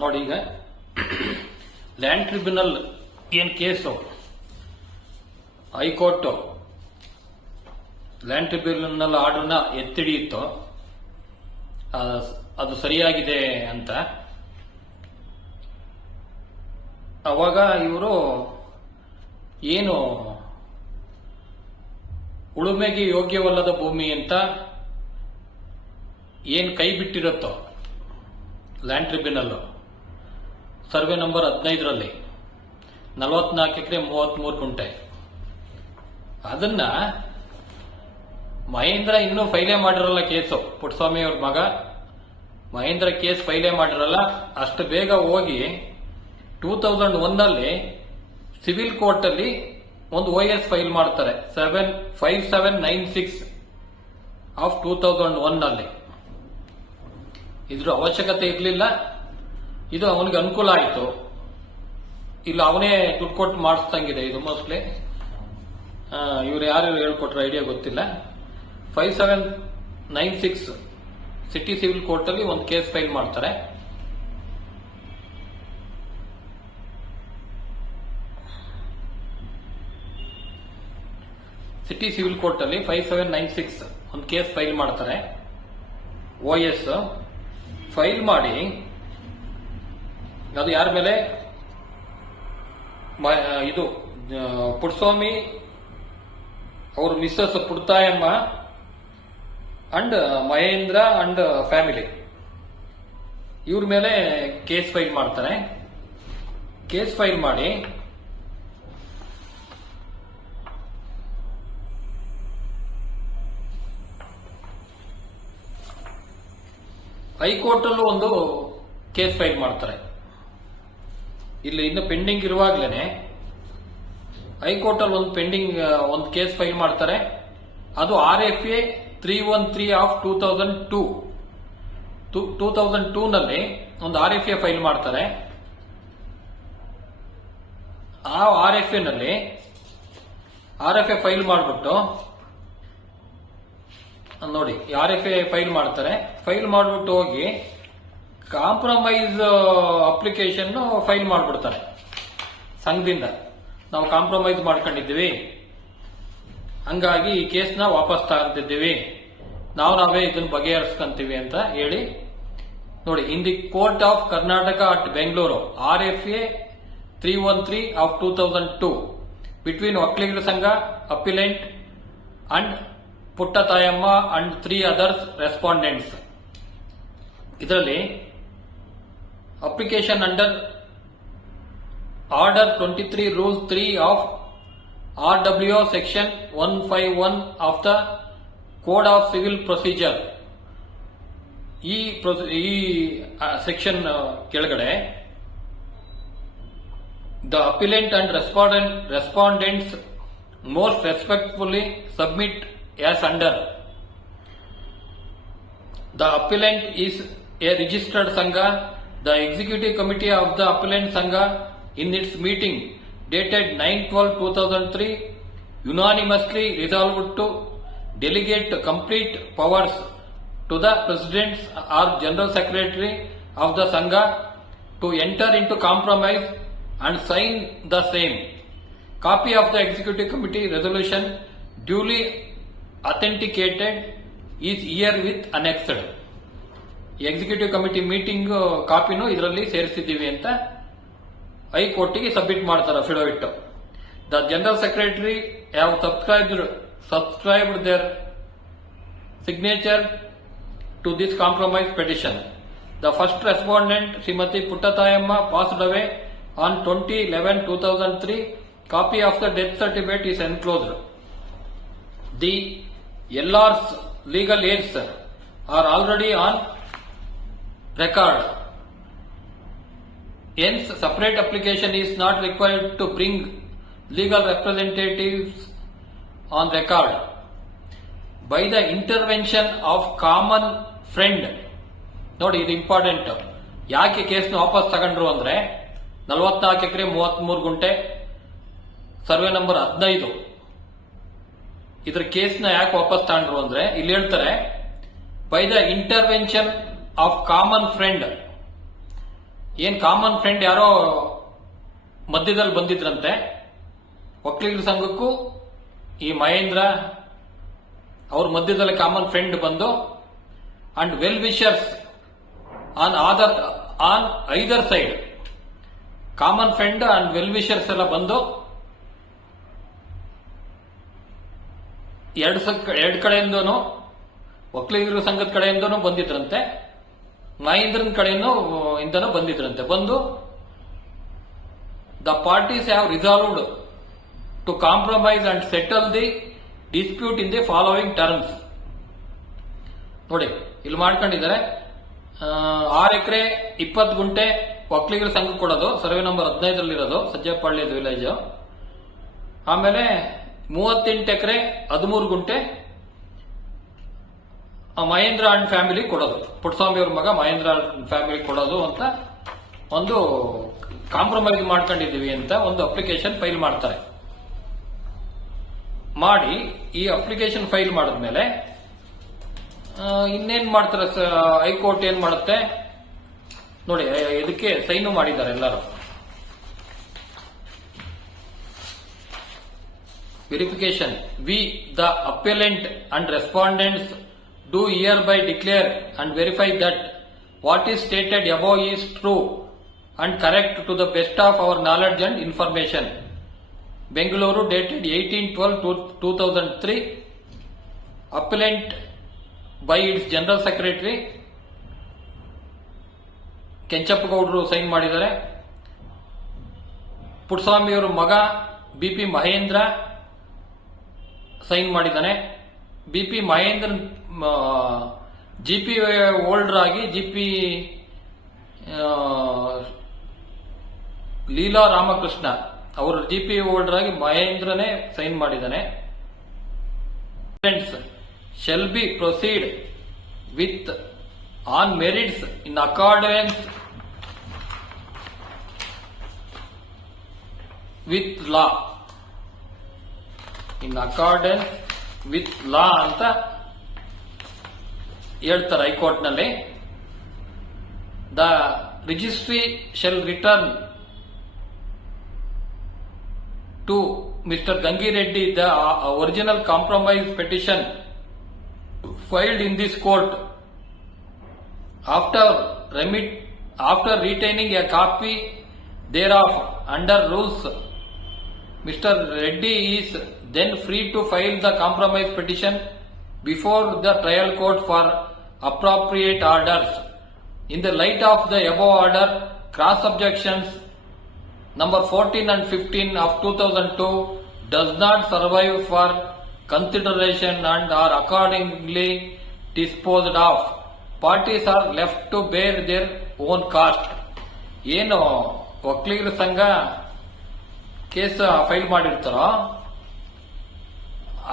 ನೋಡಿ, ಈಗ land tribunal ಏನ್ ಕೇಸು ಹೈಕೋರ್ಟ್ ಲ್ಯಾಂಡ್ ಟ್ರಿಬ್ಯುನಲ್ ಆರ್ಡರ್ನ ಎತ್ತಿಡಿಯಿತು, ಅದು ಸರಿಯಾಗಿದೆ ಅಂತ. ಅವಾಗ ಇವರು ಏನು ಉಳುಮೆಗೆ ಯೋಗ್ಯವಲ್ಲದ ಭೂಮಿ ಅಂತ ಏನ್ ಕೈ ಬಿಟ್ಟಿರುತ್ತೋ ಲ್ಯಾಂಡ್ ಟ್ರಿಬ್ಯುನಲ್ ಸರ್ವೆ ನಂಬರ್ 15ರಲ್ಲಿ 44 ಎಕರೆ 33 ಗುಂಟೆ, ಅದನ್ನ ಮಹೇಂದ್ರ ಇನ್ನೂ ಫೈಲೇ ಮಾಡಿರಲ್ಲ ಕೇಸು. ಪುಟ್ಟಸ್ವಾಮಿ ಅವ್ರ ಮಗ ಮಹೇಂದ್ರ ಕೇಸ್ ಫೈಲೇ ಮಾಡಿರಲ್ಲ. ಅಷ್ಟು ಬೇಗ ಹೋಗಿ 2001ನಲ್ಲಿ ಸಿವಿಲ್ ಕೋರ್ಟ್ ಅಲ್ಲಿ ಒಂದು OS ಫೈಲ್ ಮಾಡ್ತಾರೆ, 5796 ಆಫ್ 2001ನಲ್ಲಿ. ಇದ್ರ ಅವಶ್ಯಕತೆ ಇರಲಿಲ್ಲ, ಇದು ಅವನಿಗೆ ಅನುಕೂಲ ಆಯಿತು. ಇಲ್ಲ ಅವನೇ ದುಡ್ಡು ಕೊಟ್ಟು ಮಾಡಿಸ್ದಂಗಿದೆ ಇದು ಮೋಸ್ಟ್ಲಿ. ಇವ್ರು ಯಾರು ಹೇಳ್ಕೊಟ್ರ ಐಡಿಯಾ ಗೊತ್ತಿಲ್ಲ. 5796 ಸಿಟಿ ಸಿವಿಲ್ ಕೋರ್ಟ್ ಅಲ್ಲಿ ಒಂದು ಕೇಸ್ ಫೈಲ್ ಮಾಡ್ತಾರೆ. ಸಿಟಿ ಸಿವಿಲ್ ಕೋರ್ಟ್ ಅಲ್ಲಿ 5796 ಒಂದು ಕೇಸ್ ಫೈಲ್ ಮಾಡ್ತಾರೆ. OS ಫೈಲ್ ಮಾಡಿ ಅದು ಯಾರ ಮೇಲೆ, ಇದು ಪುಟ್ಟಸ್ವಾಮಿ ಅವ್ರ Mrs Puttathayamma and Mahendra and family ಇವ್ರ ಮೇಲೆ ಕೇಸ್ ಫೈಲ್ ಮಾಡ್ತಾರೆ. ಕೇಸ್ ಫೈಲ್ ಮಾಡಿ ಹೈಕೋರ್ಟ್ ಅಲ್ಲೂ ಒಂದು ಕೇಸ್ ಫೈಲ್ ಮಾಡ್ತಾರೆ. ಇಲ್ಲಿ ಇನ್ನು ಪೆಂಡಿಂಗ್ ಇರುವಾಗ್ಲೇನೆ ಹೈಕೋರ್ಟ್ ಅಲ್ಲಿ ಒಂದು ಕೇಸ್ ಫೈಲ್ ಮಾಡ್ತಾರೆ. ಅದು RFA 313 ಆಫ್ 2002 ನಲ್ಲಿ ಒಂದು RFA ಫೈಲ್ ಮಾಡ್ತಾರೆ. ಆ RFA ಫೈಲ್ ಮಾಡಿಬಿಟ್ಟು ನೋಡಿ, RFA ಫೈಲ್ ಮಾಡ್ತಾರೆ. ಫೈಲ್ ಮಾಡಿಬಿಟ್ಟು ಹೋಗಿ ಕಾಂಪ್ರಮೈಸ್ ಅಪ್ಲಿಕೇಶನ್ ಫೈಲ್ ಮಾಡಿಬಿಡ್ತಾರೆ ಸಂಘದಿಂದ. ನಾವು ಕಾಂಪ್ರಮೈಸ್ ಮಾಡ್ಕೊಂಡಿದ್ದೀವಿ, ಹಂಗಾಗಿ ಈ ಕೇಸ್ನ ವಾಪಸ್ ತಗೊಂತಿದ್ದೀವಿ, ನಾವೇ ಇದನ್ನ ಬಗೆಹರಿಸ್ಕೊಂತೀವಿ ಅಂತ ಹೇಳಿ ನೋಡಿ. In the court of Karnataka at Bengaluru RFA 313 of 2002 between Okkaligara Sangha appellant and Puttathayamma and 3 others respondents. ಇದರಲ್ಲಿ application under order 23 rule 3 of RWO section 151 of the code of civil procedure, ಈ ಸೆಕ್ಷನ್ ಕೆಳಗಡೆ the appellant and respondents most respectfully submit as under. The appellant is a registered Sangha. The executive committee of the appellant Sangha in its meeting dated 9/12/2003 unanimously resolved to delegate complete powers to the president or general secretary of the Sangha to enter into compromise and sign the same. Copy of the executive committee resolution duly authenticated is here with annexed. Executive committee meeting ಕಾಪಿನೂ ಇದರಲ್ಲಿ ಸೇರಿಸಿದ್ದೀವಿ ಅಂತ ಹೈಕೋರ್ಟ್ಗೆ submit ಮಾಡ್ತಾರೆ affidavit. The general secretary have subscribed their signature to this compromise petition. The first respondent Shrimati Puttathayamma passed away on 20/11/2003. Copy of the death certificate is enclosed. The LR's legal aids are already on record. Hence, separate application is not required to bring legal representatives on record. By the intervention of common friend. ನೋಡಿ, ಇದು important. ಯಾಕೆ ಕೇಸ್ನ ವಾಪಸ್ ತಗೊಂಡ್ರು ಅಂದ್ರೆ 44 ಎಕರೆ 33 ಗುಂಟೆ survey number 15 ಇದ್ರ ಕೇಸ್ನ ಯಾಕೆ ವಾಪಸ್ ತಗೊಂಡ್ರು ಅಂದ್ರೆ ಇಲ್ಲಿ ಹೇಳ್ತಾರೆ, by the intervention of common friend ಏನ್ ಕಾಮನ್ ಫ್ರೆಂಡ್ ಯಾರೋ ಮಧ್ಯದಲ್ಲಿ ಬಂದಿದ್ರಂತೆ. ಒಕ್ಕಲಿಗರ ಸಂಘಕ್ಕೂ ಈ ಮಹೇಂದ್ರ ಅವ್ರ ಮಧ್ಯದಲ್ಲಿ ಕಾಮನ್ ಫ್ರೆಂಡ್ ಬಂದು and well wishers on either side, common friend and well wishers ಎಲ್ಲ ಬಂದು ಎರಡು ಕಡೆಯಿಂದನೂ, ಒಕ್ಕಲಿಗರ ಸಂಘದ ಕಡೆಯಿಂದನೂ ಬಂದಿದ್ರಂತೆ, ಮಹೇಂದ್ರನ್ ಕಡೆಯಿಂದನೂ ಬಂದಿದ್ರಂತೆ. ಬಂದು the parties have resolved to compromise and settle the dispute in the following terms. ನೋಡಿ ಇಲ್ಲಿ ಮಾಡ್ಕೊಂಡಿದ್ದಾರೆ. 6 ಎಕರೆ 20 ಗುಂಟೆ ಒಕ್ಕಲಿಗರ ಸಂಘ ಕೊಡೋದು, ಸರ್ವೆ ನಂಬರ್ 15 ಇರೋದು ಸಜ್ಜೆಪಾಳ್ಯದ ವಿಲೇಜ್. ಆಮೇಲೆ 38 ಎಕರೆ 13 ಗುಂಟೆ ಮಹೇಂದ್ರ ಅಂಡ್ ಫ್ಯಾಮಿಲಿ ಕೊಡೋದು, ಪುಟ್ಟಸ್ವಾಮಿ ಅವ್ರ ಮಗ ಮಹೇಂದ್ರ ಅಂಡ್ ಫ್ಯಾಮಿಲಿ ಕೊಡೋದು ಅಂತ ಒಂದು ಕಾಂಪ್ರಮೈಸ್ ಮಾಡ್ಕೊಂಡಿದೀವಿ ಅಂತ ಒಂದು ಅಪ್ಲಿಕೇಶನ್ ಫೈಲ್ ಮಾಡ್ತಾರೆ. ಮಾಡಿ ಈ ಅಪ್ಲಿಕೇಶನ್ ಫೈಲ್ ಮಾಡಿದ್ಮೇಲೆ ಇನ್ನೇನ್ ಮಾಡ್ತಾರೆ, ಹೈಕೋರ್ಟ್ ಏನ್ ಮಾಡುತ್ತೆ ನೋಡಿ. ಇದಕ್ಕೆ ಸೈನು ಮಾಡಿದ್ದಾರೆ ಎಲ್ಲರೂ. Verification. We the appellant and respondents do hereby declare and verify that what is stated above is true and correct to the best of our knowledge and information. Bengaluru, dated 18/12/2003. Appellant by its General Secretary ಕೆಂಚಪ್ಪಗೌಡರು sign ಮಾಡಿದ್ದಾರೆ. ಪುಟ್ಟಸ್ವಾಮಿಯವರ ಮಗ BP Mahendra sign ಮಾಡಿದ್ದಾನೆ. BP Mahendra GP holder ಆಗಿ GP Leela Ramakrishna ಅವರು GP holder ಆಗಿ ಮಹೇಂದ್ರನೇ sign ಮಾಡಿದ್ದಾನೆ. Shall be proceed with on merits in accordance with law, in accordance with law ಅಂತ ಹೇಳ್ತಾರೆ ಹೈಕೋರ್ಟ್ ನಲ್ಲಿ. The registry shall return to Mr Gangireddy the original compromise petition filed in this court after retaining a copy thereof under rules. Mr. Reddy is then free to file the compromise petition before the trial court for appropriate orders. In the light of the above order, cross objections number 14 and 15 of 2002 does not survive for consideration and are accordingly disposed of. Parties are left to bear their own cost. ಏನು ಒಕ್ಕಲಿಗರ ಸಂಘ case file ಮಾಡಿರ್ತಾರೋ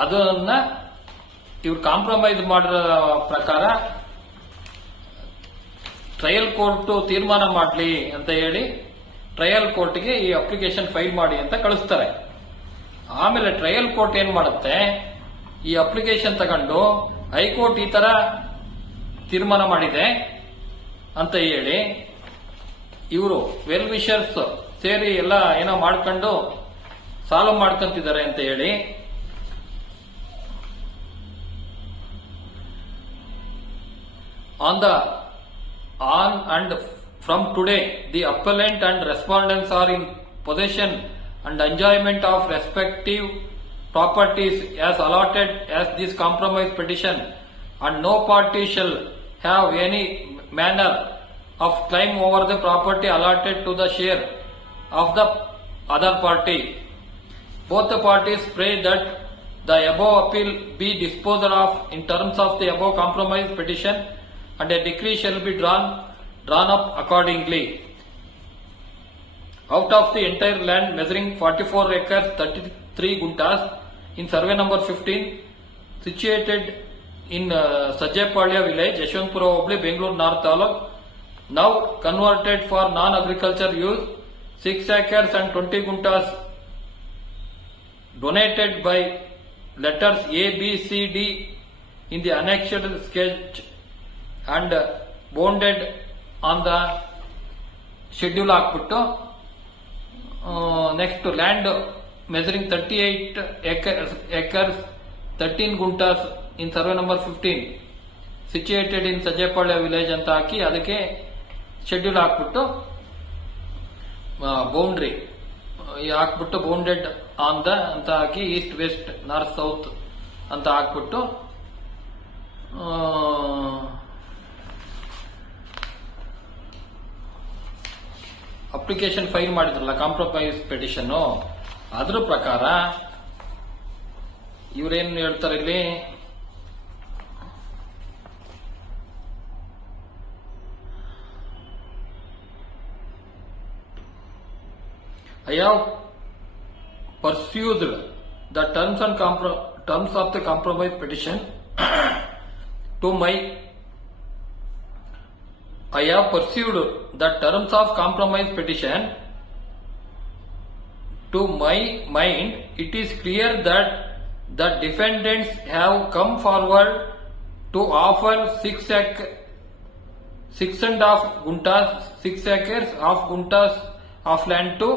ಅದನ್ನ ಇವ್ರು compromise ಮಾಡಿರೋ ಪ್ರಕಾರ trial court ತೀರ್ಮಾನ ಮಾಡಲಿ ಅಂತ ಹೇಳಿ ಟ್ರಯಲ್ ಕೋರ್ಟ್ಗೆ ಈ ಅಪ್ಲಿಕೇಶನ್ ಫೈಲ್ ಮಾಡಿ ಅಂತ ಕಳಿಸ್ತಾರೆ. ಆಮೇಲೆ ಟ್ರಯಲ್ ಕೋರ್ಟ್ ಏನ್ ಮಾಡುತ್ತೆ, ಈ ಅಪ್ಲಿಕೇಶನ್ ತಗೊಂಡು ಹೈಕೋರ್ಟ್ ಈ ತರ ತೀರ್ಮಾನ ಮಾಡಿದೆ ಅಂತ ಹೇಳಿ ಇವರು ವೆಲ್ ವಿಷರ್ಸ್ ಸೇರಿ ಎಲ್ಲ ಏನೋ ಮಾಡ್ಕೊಂಡು ಸಾಲ್ವ್ ಮಾಡ್ಕೊಂತಿದ್ದಾರೆ ಅಂತ ಹೇಳಿ on and from today the appellant and respondents are in possession and enjoyment of respective properties as allotted as this compromise petition, and no party shall have any manner of claim over the property allotted to the share of the other party. Both the parties pray that the above appeal be disposed of in terms of the above compromise petition, and a decree shall be drawn up accordingly. Out of the entire land measuring 44 acres 33 guntas in survey number 15, situated in Sajjepalya village, Yashwantpura Hobbli, Bengaluru North Taluk, now converted for non-agriculture use, 6 acres and 20 guntas donated by letters A, B, C, D in the annexed sketch and bounded on the schedule ಹಾಕ್ಬಿಟ್ಟು next land measuring 38 acres 13 guntas in survey number 15 situated in Sajepalya village ಅಂತ ಹಾಕಿ ಅದಕ್ಕೆ schedule ಹಾಕ್ಬಿಟ್ಟು boundary ಹಾಕ್ಬಿಟ್ಟು bounded on the ಅಂತ ಹಾಕಿ East West north south ಅಂತ ಹಾಕ್ಬಿಟ್ಟು application file ಮಾಡಿದ್ರಲ್ಲ compromise petition ಅದ್ರ ಪ್ರಕಾರ ಇವರೇನು ಹೇಳ್ತಾರೆ ಇಲ್ಲಿ, I have pursued the terms of the compromise petition to my I have pursued the terms of compromise petition. To my mind, it is clear that the defendants have come forward to offer 6 acres of land to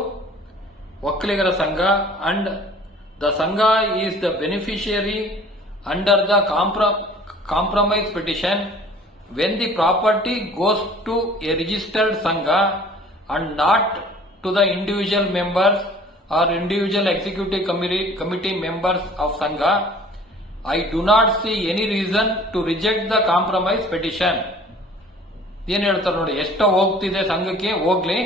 Vakkaligara Sangha, and the Sangha is the beneficiary under the compromise petition. When the property goes to a registered Sangha and not to the individual members or individual executive committee members of Sangha, I do not see any reason to reject the compromise petition. ಏನ್ ಹೇಳ್ತಾರೆ ನೋಡಿ, ಎಷ್ಟೋ ಹೋಗ್ತಿದೆ ಸಂಘಕ್ಕೆ ಹೋಗ್ಲಿ,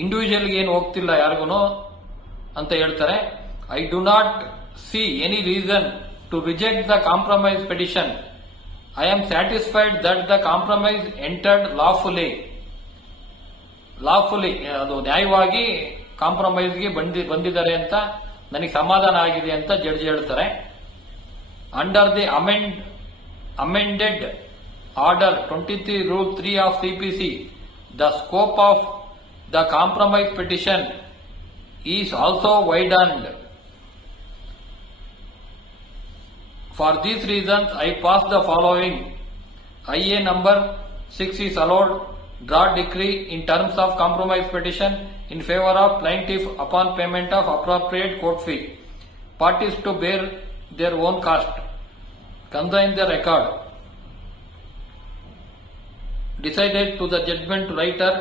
individual ಏನು ಹೋಗ್ತಿಲ್ಲ ಯಾರಿಗೂ ಅಂತ ಹೇಳ್ತಾರೆ. I do not see any reason to reject the compromise petition. I am satisfied that the compromise entered lawfully, ಅದು ನ್ಯಾಯವಾಗಿ ಕಾಂಪ್ರಮೈಸ್ಗೆ ಬಂದಿದ್ದಾರೆ ಅಂತ ನನಗೆ ಸಮಾಧಾನ ಆಗಿದೆ ಅಂತ ಜಡ್ಜ್ ಹೇಳ್ತಾರೆ. Under the amended order 23 rule 3 of CPC, the scope of the compromise petition is also widened. For these reasons I pass the following. IA number 6 is allowed draw decree in terms of compromise petition in favor of plaintiff upon payment of appropriate court fee. Parties to bear their own cost. Consign the record. Decided to the judgment writer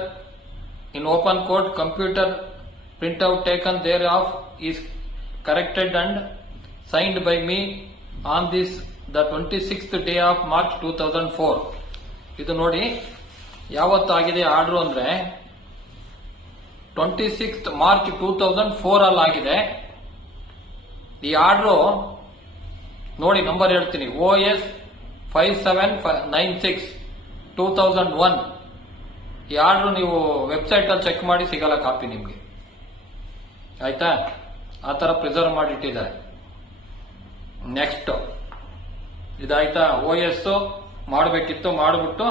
in open court. Computer printout taken thereof is corrected and signed by me on this the 26th day of March 2004. ಇದು ನೋಡಿ ಯಾವತ್ತಾಗಿದೆ order ಅಂದ್ರೆ 26th March 2004 ಅಲ್ಲಿ ಆಗಿದೆ. ಈ order ನೋಡಿ, number ಹೇಳ್ತೀನಿ, OS 5796 2001. ಈ order ನೀವು ವೆಬ್ಸೈಟ್ ಅಲ್ಲಿ ಚೆಕ್ ಮಾಡಿ ಸಿಗಲ್ಲ ಕಾಪಿ ನಿಮ್ಗೆ, ಆಯ್ತಾ? ಆ ತರ ಪ್ರಿಸರ್ವ್ ಮಾಡಿ ಇಟ್ಟಿದ್ದಾರೆ. ನೆಕ್ಸ್ಟ್ ಇದಾಯ್ತಾ? OS ಮಾಡಬೇಕಿತ್ತು, ಮಾಡಿಬಿಟ್ಟು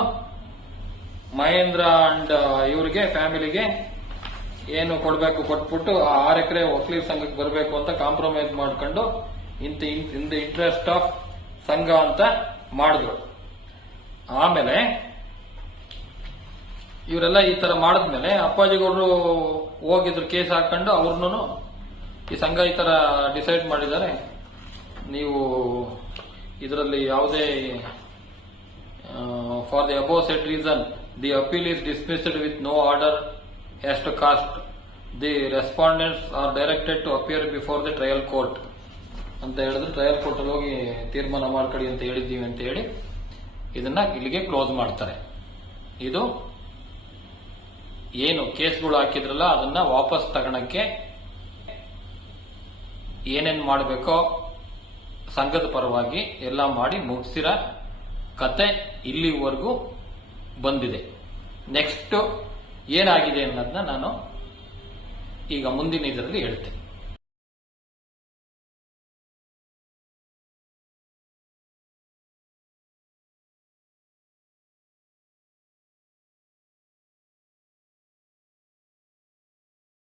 ಮಹೇಂದ್ರ ಅಂಡ್ ಇವ್ರಿಗೆ ಫ್ಯಾಮಿಲಿಗೆ ಏನು ಕೊಡಬೇಕು ಕೊಟ್ಬಿಟ್ಟು 6 ಎಕರೆ ಒಕ್ಕಲಿಗರ ಸಂಘಕ್ಕೆ ಬರಬೇಕು ಅಂತ ಕಾಂಪ್ರಮೈಸ್ ಮಾಡ್ಕೊಂಡು ಇನ್ ದ ಇಂಟ್ರೆಸ್ಟ್ ಆಫ್ ಸಂಘ ಅಂತ ಮಾಡಿದ್ರು. ಆಮೇಲೆ ಇವರೆಲ್ಲ ಈ ತರ ಮಾಡಿದ್ಮೇಲೆ ಅಪ್ಪಾಜಿಗೌಡರು ಹೋಗಿದ್ರು ಕೇಸ್ ಹಾಕೊಂಡು, ಅವ್ರನ್ನು ಈ ಸಂಘ ಈ ತರ ಡಿಸೈಡ್ ಮಾಡಿದ್ದಾರೆ, ನೀವು ಇದರಲ್ಲಿ ಯಾವುದೇ for the above said reason the appeal is dismissed with no order has to cost. The respondents are directed to appear before the trial court ಅಂತ ಹೇಳಿದ್ರೆ, ಟ್ರಯಲ್ ಕೋರ್ಟ್ ಅಲ್ಲಿ ಹೋಗಿ ತೀರ್ಮಾನ ಮಾಡ್ಕೊಳ್ಳಿ ಅಂತ ಹೇಳಿದ್ದೀವಿ ಅಂತ ಹೇಳಿ ಇದನ್ನ ಇಲ್ಲಿಗೆ ಕ್ಲೋಸ್ ಮಾಡ್ತಾರೆ. ಇದು ಏನು ಕೇಸ್ಗಳು ಹಾಕಿದ್ರಲ್ಲ ಅದನ್ನ ವಾಪಸ್ ತಗೊಳಕ್ಕೆ ಏನೇನ್ ಮಾಡಬೇಕೋ ಸಂಘದ ಪರವಾಗಿ ಎಲ್ಲ ಮಾಡಿ ಮುಗಿಸಿರೋ ಕತೆ ಇಲ್ಲಿವರೆಗೂ ಬಂದಿದೆ. ನೆಕ್ಸ್ಟ್ ಏನಾಗಿದೆ ಅನ್ನೋದನ್ನ ನಾನು ಈಗ ಮುಂದಿನ ಇದರಲ್ಲಿ ಹೇಳ್ತೇನೆ.